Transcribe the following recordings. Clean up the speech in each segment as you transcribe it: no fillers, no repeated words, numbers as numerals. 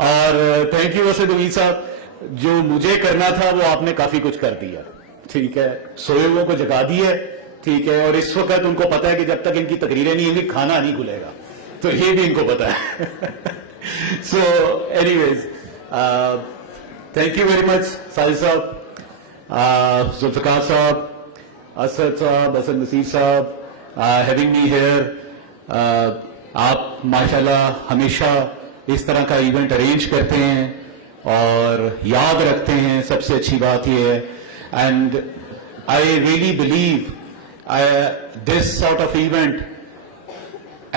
और thank you वैसे नवीद साहब, जो मुझे करना था वो आपने काफी कुछ कर दिया। ठीक है, सोए हुए को जगा दिया, ठीक है, और इस वक्त उनको पता है कि जब तक इनकी तकरीरें नहीं होंगी खाना नहीं खुलेगा, तो ये भी इनको पता है। So anyways, thank you very much Sahil साहब, जुल्फिकार साहब, असद साहब, असद नसीर साहब, हैविंग मी हियर। आप माशाल्लाह हमेशा इस तरह का इवेंट अरेंज करते हैं और याद रखते हैं, सबसे अच्छी बात यह है। And I really believe this sort of event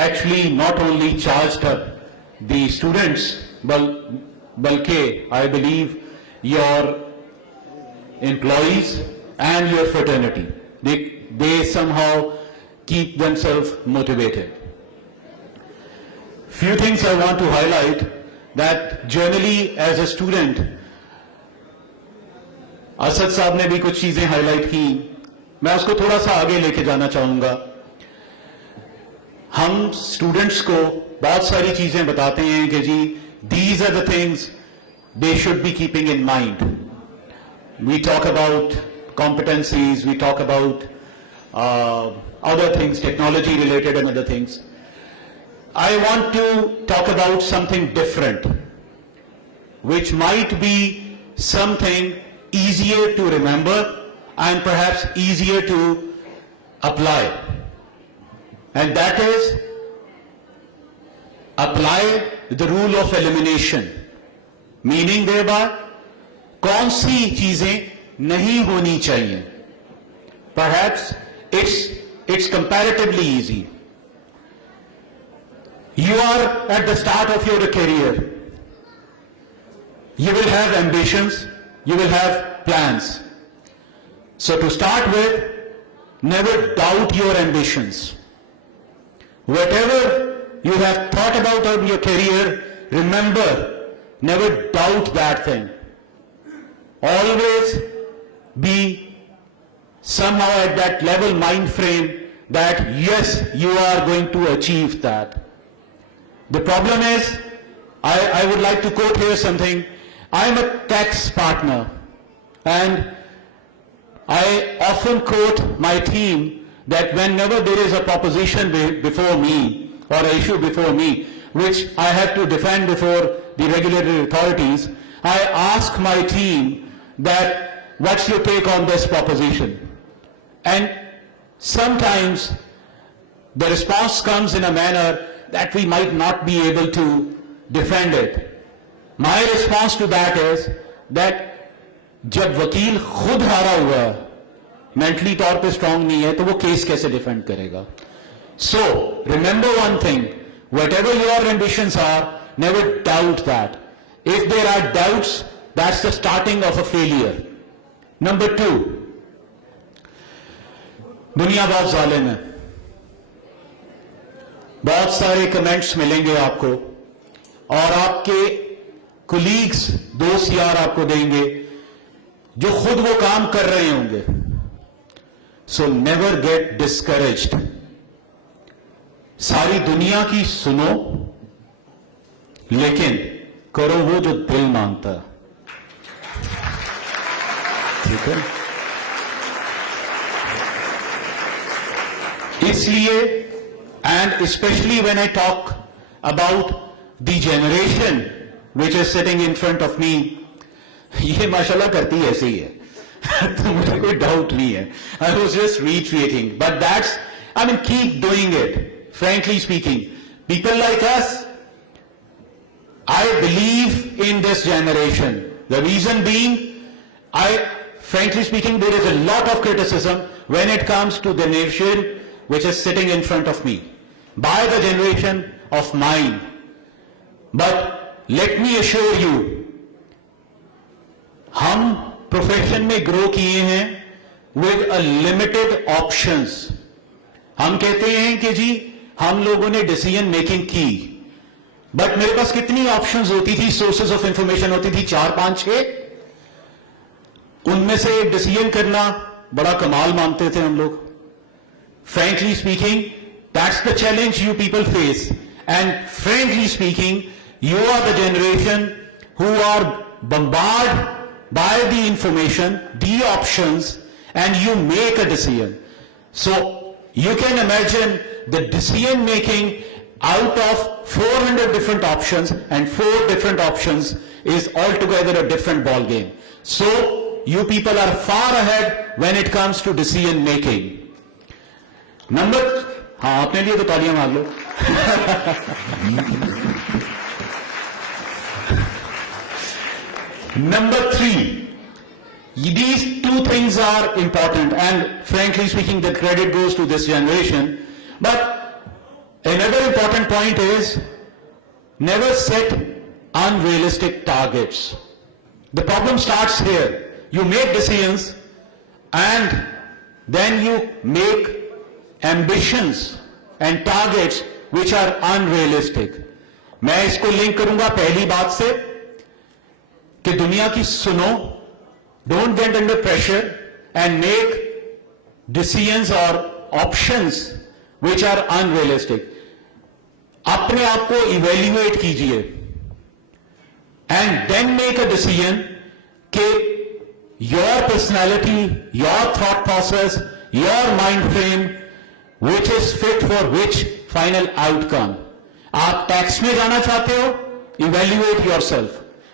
actually not only charged up the students, balki I believe your employees and your fraternity, they somehow keep themselves motivated. Few things I want to highlight, that generally as a student, Asad साहब ने भी कुछ चीजें highlight की, मैं उसको थोड़ा सा आगे लेके जाना चाहूंगा। हम स्टूडेंट्स को बहुत सारी चीजें बताते हैं कि जी these are the things they should be keeping in mind. We talk about competencies, we talk about other things, technology related and other things. I want to talk about something different which might be something easier to remember and perhaps easier to apply. And that is, apply the rule of elimination. Meaning thereby, कौन सी चीजें नहीं होनी चाहिए. Perhaps it's comparatively easy. You are at the start of your career. You will have ambitions, you will have plans. So to start with, never doubt your ambitions. Whatever you have thought about in your career, remember, never doubt that thing. Always be somehow at that level mind frame that yes, you are going to achieve that. The problem is, I would like to quote here something. I am a tax partner and I often quote my team that whenever there is a proposition before me or an issue before me which I have to defend before the regulatory authorities, I ask my team that what's your take on this proposition? And sometimes the response comes in a manner that we might not be able to defend it. My response to that is that जब वकील खुद हारा हुआ है, mentally तौर पे strong नहीं है, तो वो केस कैसे डिफेंड करेगा? So remember one thing, whatever your ambitions are, never doubt that. If there are doubts, that's the starting of a failure. Number 2, दुनिया बहुत जालिम है, बहुत सारे कमेंट्स मिलेंगे आपको और आपके कुलीग्स, दोस्त यार आपको देंगे जो खुद वो काम कर रहे होंगे. So never get discouraged. सारी दुनिया की सुनो, लेकिन करो वो जो दिल मांगता है. ठीक है? इसलिए, and specially when I talk about the generation which is sitting in front of me, ये माशाल्लाह करती ऐसे ही है. तो मुझे कोई डाउट नहीं है. I was just reiterating, but that's, I mean, keep doing it. Frankly speaking, people like us, I believe in this generation. The reason being, frankly speaking, there is a lot of criticism when it comes to the nation which is sitting in front of me by the generation of mine. But let me assure you, हम profession में grow किए हैं with a limited options. हम कहते हैं कि जी हम लोगों ने डिसीजन मेकिंग की, बट मेरे पास कितनी ऑप्शंस होती थी, सोर्सेज ऑफ इंफॉर्मेशन होती थी 4, 5, 6. उनमें से डिसीजन करना बड़ा कमाल मानते थे हम लोग. Frankly speaking, that's the challenge you people face. And frankly speaking, You are the generation who are bombarded by the information, the options, and you make a decision. So you can imagine the decision making out of 400 different options, and 4 different options is altogether a different ball game. So you people are far ahead when it comes to decision making. हाँ अपने लिए तो तालियां मार लो. Number 3, these 2 things are important, and frankly speaking the credit goes to this generation. But another important point is never set unrealistic targets. The problem starts here. You make decisions and then you make ambitions and targets which are unrealistic. मैं इसको link करूंगा पहली बात से कि दुनिया की सुनो, don't get under pressure and make decisions or options which are unrealistic. अपने आप को evaluate कीजिए and then make a decision कि your personality, your thought process, your mind frame which is fit for which final outcome. आप tax में जाना चाहते हो, evaluate yourself.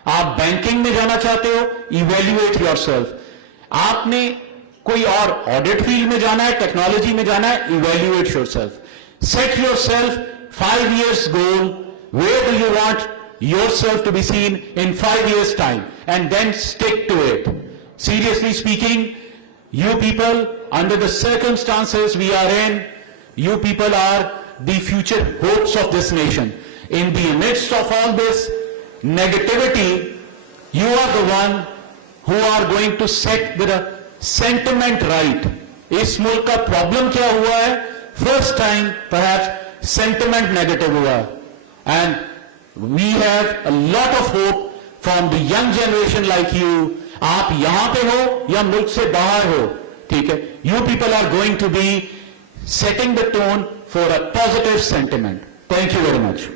आप बैंकिंग में जाना चाहते हो, evaluate yourself. आपने कोई और ऑडिट फील्ड में जाना है, टेक्नोलॉजी में जाना है, evaluate yourself. Set yourself 5 years goal. Where do you want yourself to be seen in 5 years time, and then stick to it. Seriously speaking, you people, under the circumstances we are in, you people are the future hopes of this nation. In the midst of all this negativity, you are the one who are going to set the sentiment right. इस मुल्क का problem क्या हुआ है? First time perhaps sentiment negative हुआ है. And we have a lot of hope from the young generation like you. आप यहां पे हो या मुल्क से बाहर हो, ठीक है? You people are going to be setting the tone for a positive sentiment. Thank you very much.